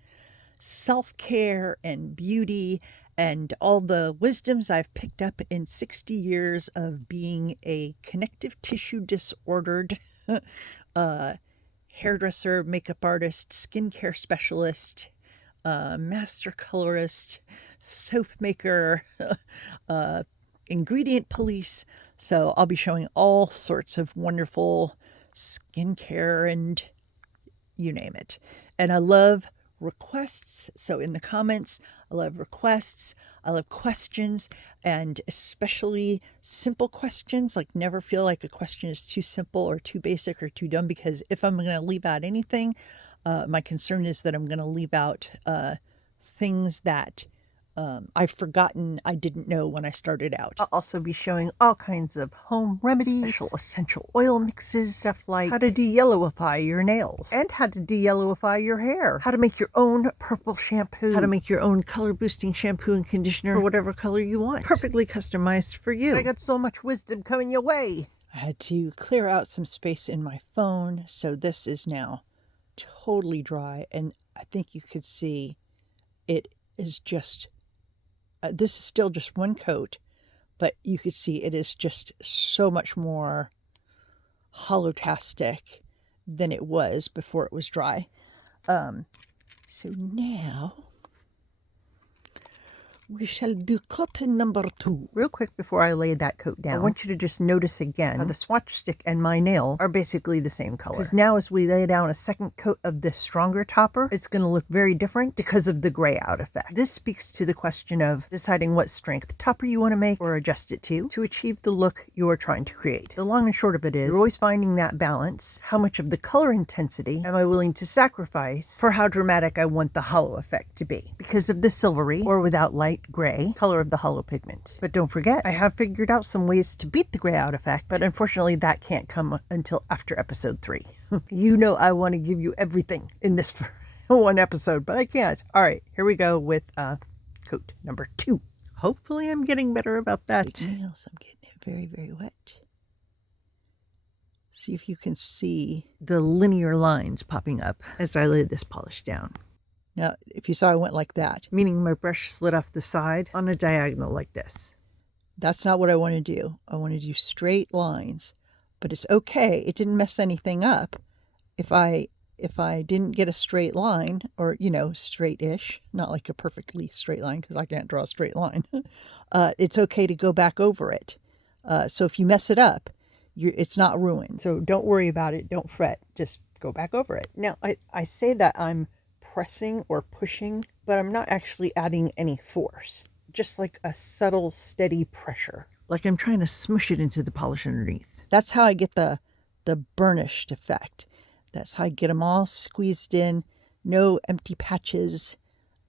self-care and beauty, and all the wisdoms I've picked up in 60 years of being a connective tissue disordered hairdresser, makeup artist, skincare specialist, master colorist, soap maker, ingredient police. So I'll be showing all sorts of wonderful skincare and you name it. And I love requests. So in the comments, I love requests. I love questions, and especially simple questions. Like, never feel like a question is too simple or too basic or too dumb, because if I'm going to leave out anything, my concern is that I'm going to leave out things that I've forgotten I didn't know when I started out. I'll also be showing all kinds of home remedies, special essential oil mixes, stuff like how to de-yellowify your nails, and how to de-yellowify your hair, how to make your own purple shampoo, how to make your own color boosting shampoo and conditioner for whatever color you want, perfectly customized for you. I got so much wisdom coming your way. I had to clear out some space in my phone, so this is now totally dry, and I think you could see it is just this is still just one coat, but you could see it is just so much more holotastic than it was before it was dry. So now we shall do coat number 2. Real quick before I lay that coat down, I want you to just notice again how the swatch stick and my nail are basically the same color. Because now as we lay down a second coat of this stronger topper, it's going to look very different because of the gray out effect. This speaks to the question of deciding what strength topper you want to make or adjust it to achieve the look you're trying to create. The long and short of it is, you're always finding that balance. How much of the color intensity am I willing to sacrifice for how dramatic I want the holo effect to be? Because of the silvery, or without light gray color of the holo pigment. But don't forget, I have figured out some ways to beat the gray out effect, but unfortunately that can't come until after episode 3. You know I want to give you everything in this one episode, but I can't. All right, here we go with coat number 2. Hopefully I'm getting better about that. Nails, I'm getting it very, very wet. See if you can see the linear lines popping up as I lay this polish down. Now, if you saw, I went like that. Meaning my brush slid off the side on a diagonal like this. That's not what I want to do. I want to do straight lines. But it's okay. It didn't mess anything up. If I didn't get a straight line, or, you know, straight-ish, not like a perfectly straight line, because I can't draw a straight line, it's okay to go back over it. So if you mess it up, it's not ruined. So don't worry about it. Don't fret. Just go back over it. Now, I say that I'm pressing or pushing, but I'm not actually adding any force. Just like a subtle, steady pressure. Like I'm trying to smush it into the polish underneath. That's how I get the burnished effect. That's how I get them all squeezed in. No empty patches.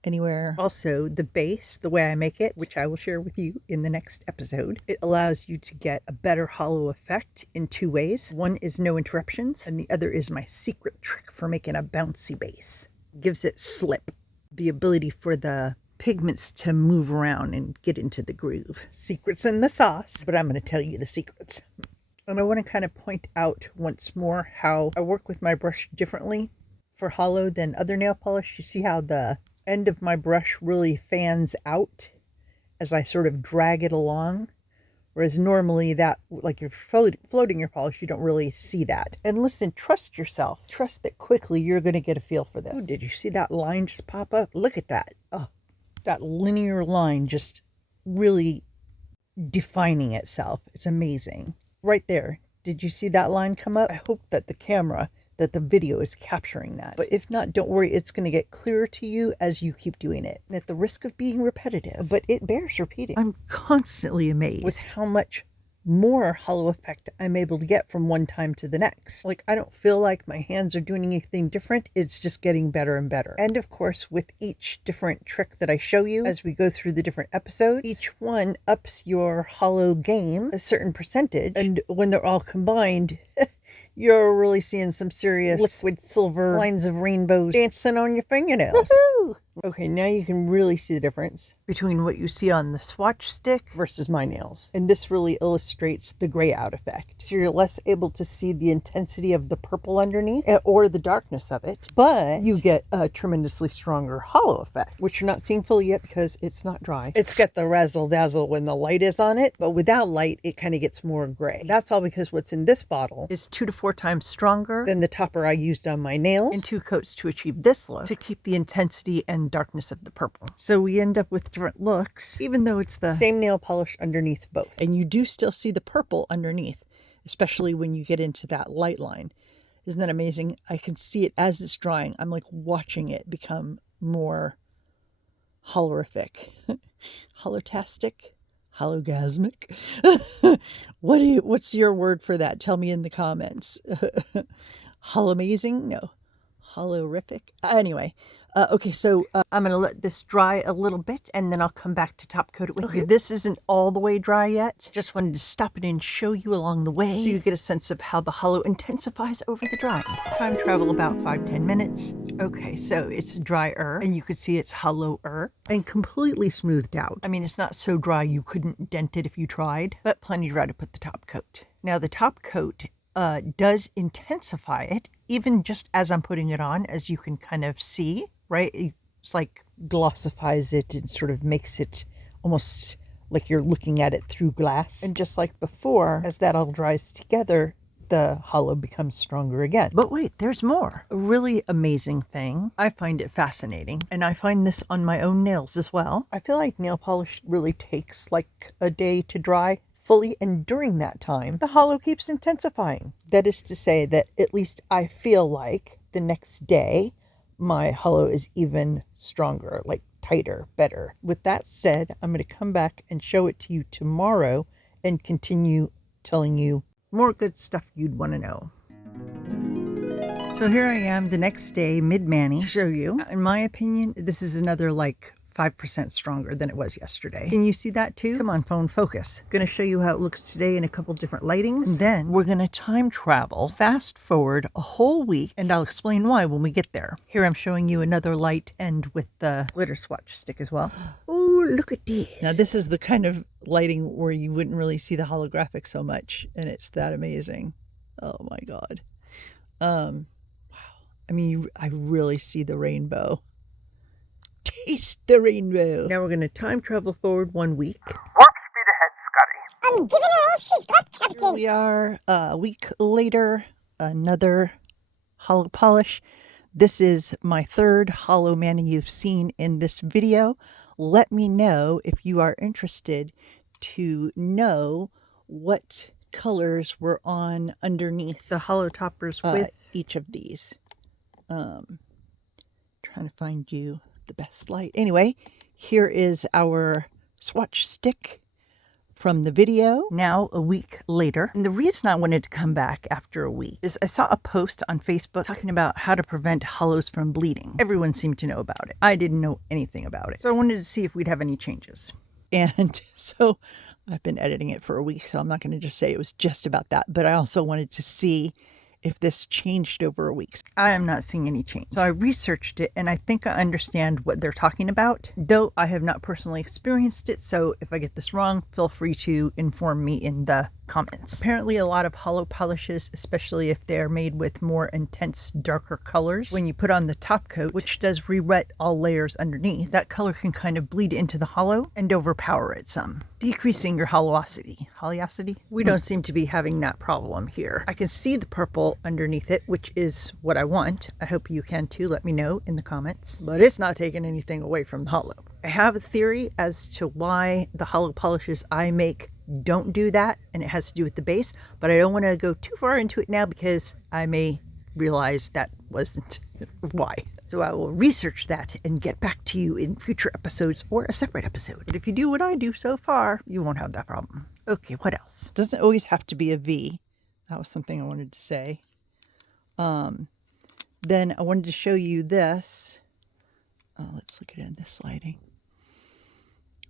anywhere. Also, the base, the way I make it, which I will share with you in the next episode, it allows you to get a better hollow effect in 2 ways. One is no interruptions, and the other is my secret trick for making a bouncy base. Gives it slip, the ability for the pigments to move around and get into the groove. Secrets in the sauce, but I'm going to tell you the secrets. And I want to kind of point out once more how I work with my brush differently for holo than other nail polish. You see how the end of my brush really fans out as I sort of drag it along? Whereas normally that, like you're floating your polish, you don't really see that. And listen, trust yourself. Trust that quickly you're going to get a feel for this. Ooh, did you see that line just pop up? Look at that. Oh, that linear line just really defining itself. It's amazing. Right there. Did you see that line come up? I hope that the video is capturing that. But if not, don't worry, it's going to get clearer to you as you keep doing it. And at the risk of being repetitive, but it bears repeating. I'm constantly amazed with how much more holo effect I'm able to get from one time to the next. Like, I don't feel like my hands are doing anything different. It's just getting better and better. And of course, with each different trick that I show you as we go through the different episodes, each one ups your holo game a certain percentage. And when they're all combined, you're really seeing some serious liquid silver lines of rainbows dancing on your fingernails. Woohoo! Okay, now you can really see the difference between what you see on the swatch stick versus my nails. And this really illustrates the gray out effect. So you're less able to see the intensity of the purple underneath or the darkness of it, but you get a tremendously stronger holo effect, which you're not seeing fully yet because it's not dry. It's got the razzle dazzle when the light is on it, but without light, it kind of gets more gray. That's all because what's in this bottle is 2 to 4 times stronger than the topper I used on my nails in 2 coats to achieve this look, to keep the intensity and darkness of the purple. So we end up with different looks, even though it's the same nail polish underneath both. And you do still see the purple underneath, especially when you get into that light line. Isn't that amazing? I can see it as it's drying. I'm like watching it become more holorific, holotastic, hologasmic. What's your word for that? Tell me in the comments. Holomazing? No. Holorific? Anyway. Okay, so I'm going to let this dry a little bit, and then I'll come back to top coat it with you. This isn't all the way dry yet. Just wanted to stop it and show you along the way so you get a sense of how the holo intensifies over the drying. Time travel about 5-10 minutes. Okay, so it's drier, and you could see it's hollower and completely smoothed out. I mean, it's not so dry you couldn't dent it if you tried, but plenty dry to put the top coat. Now, the top coat does intensify it, even just as I'm putting it on, as you can kind of see. Right? It's like glossifies it and sort of makes it almost like you're looking at it through glass. And just like before, as that all dries together, the holo becomes stronger again. But wait, there's more. A really amazing thing. I find it fascinating. And I find this on my own nails as well. I feel like nail polish really takes like a day to dry fully, and during that time, the holo keeps intensifying. That is to say that at least I feel like the next day, my holo is even stronger, like tighter, better. With that said, I'm going to come back and show it to you tomorrow and continue telling you more good stuff you'd want to know. So here I am the next day, mid-mani, to show you. In my opinion, this is another like 5% stronger than it was yesterday. Can you see that too? Come on, phone, focus. Going to show you how it looks today in a couple different lightings. And then we're going to time travel, fast forward a whole week, and I'll explain why when we get there. Here I'm showing you another light and with the glitter swatch stick as well. Oh, look at this. Now this is the kind of lighting where you wouldn't really see the holographic so much, and it's that amazing. Oh my God. Wow. I mean, I really see the rainbow. Taste the rainbow. Now we're going to time travel forward 1 week. Warp speed ahead, Scotty. I'm giving her all she's got, Captain. Here we are a week later, another holo polish. This is my 3rd holo mani you've seen in this video. Let me know if you are interested to know what colors were on underneath The holo toppers with each of these. Trying to find you the best light. Anyway, here is our swatch stick from the video. Now, a week later. And the reason I wanted to come back after a week is I saw a post on Facebook talking about how to prevent hollows from bleeding. Everyone seemed to know about it. I didn't know anything about it. So I wanted to see if we'd have any changes. And so I've been editing it for a week, so I'm not going to just say it was just about that, but I also wanted to see if this changed over a week. I am not seeing any change. So I researched it and I think I understand what they're talking about, though I have not personally experienced it. So if I get this wrong, feel free to inform me in the comments. Apparently a lot of holo polishes, especially if they're made with more intense, darker colors, when you put on the top coat, which does re-wet all layers underneath, that color can kind of bleed into the holo and overpower it some, decreasing your holosity. Holosity? We don't seem to be having that problem here. I can see the purple underneath it, which is what I want. I hope you can too. Let me know in the comments. But it's not taking anything away from the holo. I have a theory as to why the holo polishes I make don't do that, and it has to do with the base, but I don't want to go too far into it now because I may realize that wasn't why. So I will research that and get back to you in future episodes or a separate episode. But if you do what I do so far, you won't have that problem. Okay, what else? It doesn't always have to be a V. That was something I wanted to say. Then I wanted to show you this. Let's look at it in this lighting.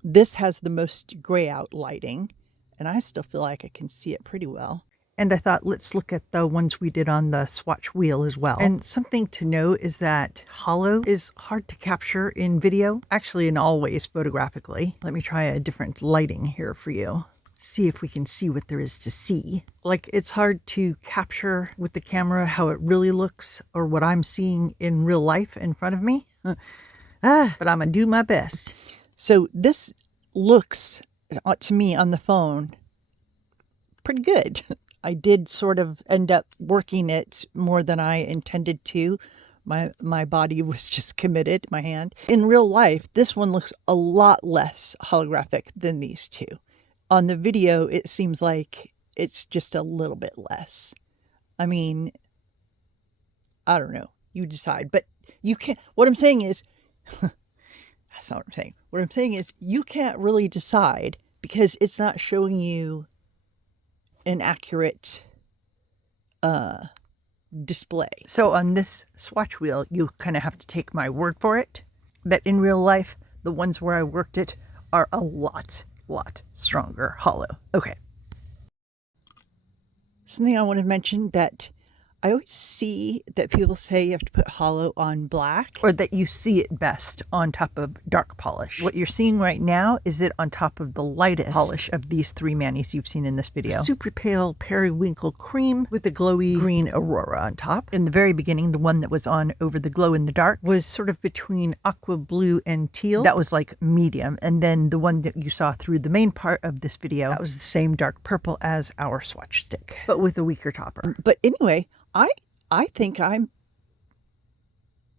This has the most gray out lighting, and I still feel like I can see it pretty well. And I thought, let's look at the ones we did on the swatch wheel as well. And something to know is that holo is hard to capture in video, actually in all ways photographically. Let me try a different lighting here for you. See if we can see what there is to see. Like, it's hard to capture with the camera how it really looks or what I'm seeing in real life in front of me. But I'm gonna do my best. So this looks, to me on the phone, pretty good. I did sort of end up working it more than I intended to. My body was just committed, my hand. In real life, this one looks a lot less holographic than these two. On the video, it seems like it's just a little bit less. I mean, I don't know. You decide. But you can't, what I'm saying is, that's not what I'm saying. What I'm saying is you can't really decide because it's not showing you an accurate display. So on this swatch wheel, you kind of have to take my word for it that in real life, the ones where I worked it are a lot stronger holo. Okay. Something I want to mention that I always see that people say you have to put holo on black. Or that you see it best on top of dark polish. What you're seeing right now is it on top of the lightest polish of these three manis you've seen in this video. Super pale periwinkle cream with the glowy green aurora on top. In the very beginning, the one that was on over the glow in the dark was sort of between aqua blue and teal. That was like medium. And then the one that you saw through the main part of this video, that was the same dark purple as our swatch stick, but with a weaker topper. But anyway, I think I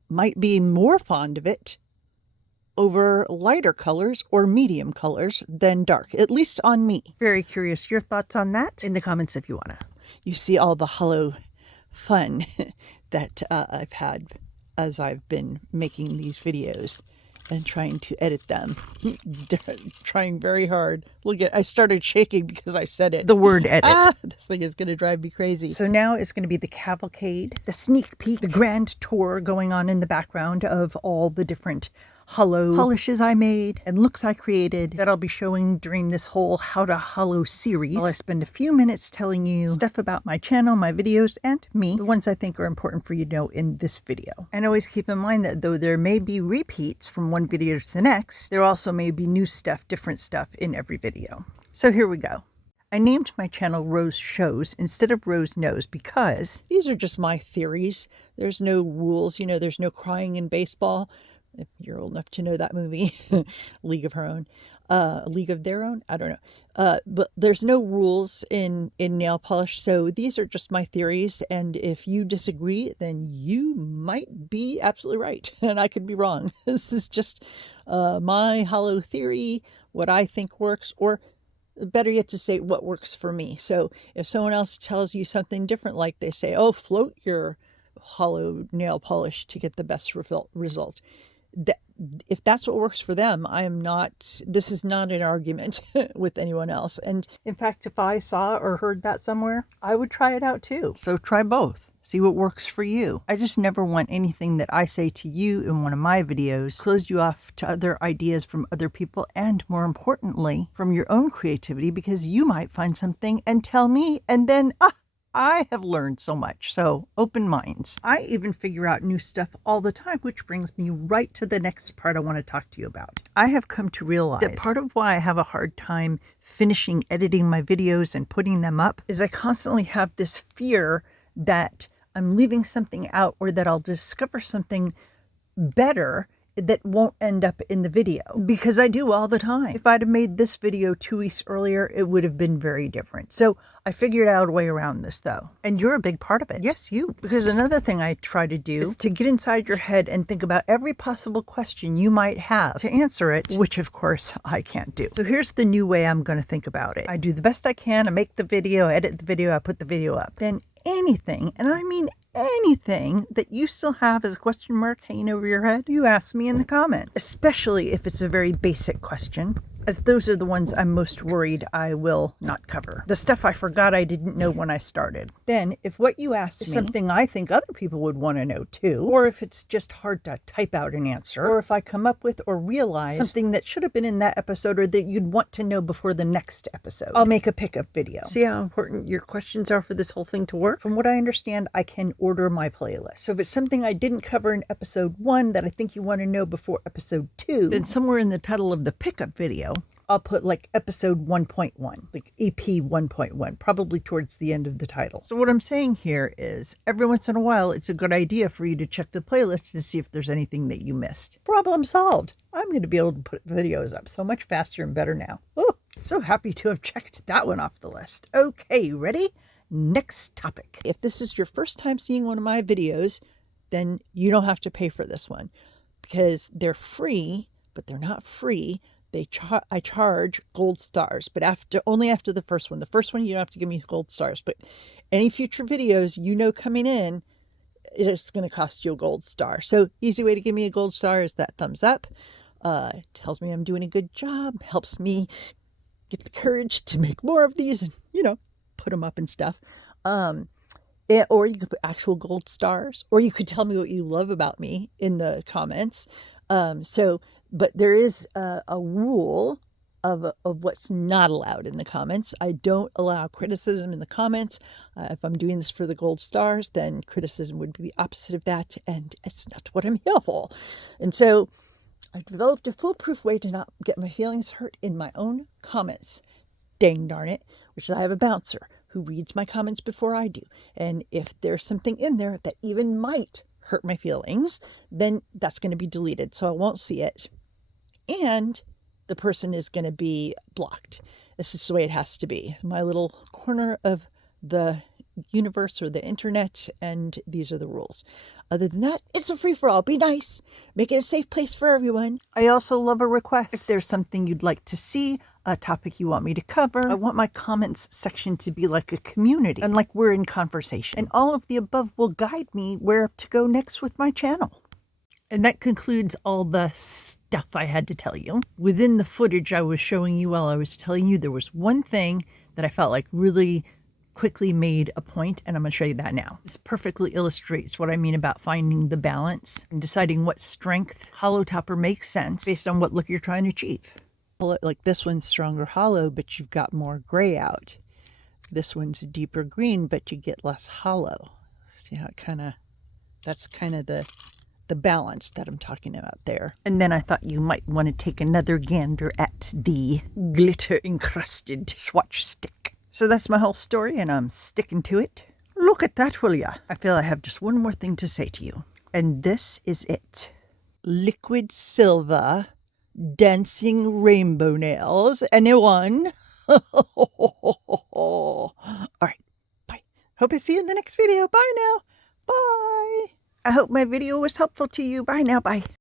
might be more fond of it over lighter colors or medium colors than dark, at least on me. Very curious your thoughts on that in the comments if you want to. You see all the holo fun that I've had as I've been making these videos and trying to edit them. Trying very hard. Look at, I started shaking because I said it. The word edit. This thing is going to drive me crazy. So now it's going to be the cavalcade, the sneak peek, the grand tour going on in the background of all the different holo polishes I made and looks I created that I'll be showing during this whole How to Holo series. I'll spend a few minutes telling you stuff about my channel, my videos, and me, the ones I think are important for you to know in this video. And always keep in mind that though there may be repeats from one video to the next, there also may be new stuff, different stuff in every video. So here we go. I named my channel Rose Shows instead of Rose Knows because these are just my theories. There's no rules, you know, there's no crying in baseball. If you're old enough to know that movie, League of Her Own, League of Their Own, I don't know. But there's no rules in nail polish. So these are just my theories. And if you disagree, then you might be absolutely right. And I could be wrong. This is just my holo theory, what I think works, or better yet to say what works for me. So if someone else tells you something different, like they say, oh, float your holo nail polish to get the best result. That if that's what works for them, this is not an argument with anyone else. And in fact, if I saw or heard that somewhere, I would try it out too. So try both. See what works for you. I just never want anything that I say to you in one of my videos close you off to other ideas from other people, and more importantly, from your own creativity, because you might find something and tell me, and then, I have learned so much. So open minds. I even figure out new stuff all the time, which brings me right to the next part I want to talk to you about. I have come to realize that part of why I have a hard time finishing editing my videos and putting them up is I constantly have this fear that I'm leaving something out, or that I'll discover something better that won't end up in the video, because I do all the time. If I'd have made this video 2 weeks earlier, it would have been very different. So I figured out a way around this though. And you're a big part of it. Yes, you. Because another thing I try to do is to get inside your head and think about every possible question you might have to answer it, which of course I can't do. So here's the new way I'm going to think about it. I do the best I can. I make the video, edit the video, I put the video up. Then anything, and I mean anything, that you still have as a question mark hanging over your head, you ask me in the comments, especially if it's a very basic question, as those are the ones I'm most worried I will not cover. The stuff I forgot I didn't know when I started. Then, if what you asked is something I think other people would want to know too, or if it's just hard to type out an answer, or if I come up with or realize something that should have been in that episode or that you'd want to know before the next episode, I'll make a pickup video. See how important your questions are for this whole thing to work? From what I understand, I can order my playlist. So if it's something I didn't cover in episode 1 that I think you want to know before episode 2, then somewhere in the title of the pickup video, I'll put like episode 1.1, like EP 1.1, probably towards the end of the title. So what I'm saying here is every once in a while, it's a good idea for you to check the playlist to see if there's anything that you missed. Problem solved. I'm going to be able to put videos up so much faster and better now. Oh, so happy to have checked that one off the list. Okay, ready? Next topic. If this is your first time seeing one of my videos, then you don't have to pay for this one, because they're free, but they're not free. I charge gold stars, but only after the first one. The first one, you don't have to give me gold stars, but any future videos, coming in, it's going to cost you a gold star. So easy way to give me a gold star is that thumbs up. Tells me I'm doing a good job, helps me get the courage to make more of these and, put them up and stuff. Or you could put actual gold stars, or you could tell me what you love about me in the comments. But there is a rule of what's not allowed in the comments. I don't allow criticism in the comments. If I'm doing this for the gold stars, then criticism would be the opposite of that, and it's not what I'm here for. And so I've developed a foolproof way to not get my feelings hurt in my own comments. Dang darn it, which is I have a bouncer who reads my comments before I do. And if there's something in there that even might hurt my feelings, then that's going to be deleted, so I won't see it. And the person is going to be blocked. This is the way it has to be. My little corner of the universe or the internet, and these are the rules. Other than that, it's a free-for-all. Be nice. Make it a safe place for everyone. I also love a request. If there's something you'd like to see, a topic you want me to cover, I want my comments section to be like a community and like we're in conversation. And all of the above will guide me where to go next with my channel. And that concludes all the stuff I had to tell you. Within the footage I was showing you while I was telling you, there was one thing that I felt like really quickly made a point, and I'm going to show you that now. This perfectly illustrates what I mean about finding the balance and deciding what strength holo topper makes sense based on what look you're trying to achieve. Like this one's stronger hollow, but you've got more gray out. This one's deeper green, but you get less hollow. See how that's kind of the balance that I'm talking about there. And then I thought you might want to take another gander at the glitter encrusted swatch stick. So that's my whole story, and I'm sticking to it. Look at that, will ya? I feel I have just one more thing to say to you, and this is it. Liquid silver dancing rainbow nails. Anyone? All right, bye. Hope I see you in the next video. Bye now. Bye. I hope my video was helpful to you. Bye now. Bye.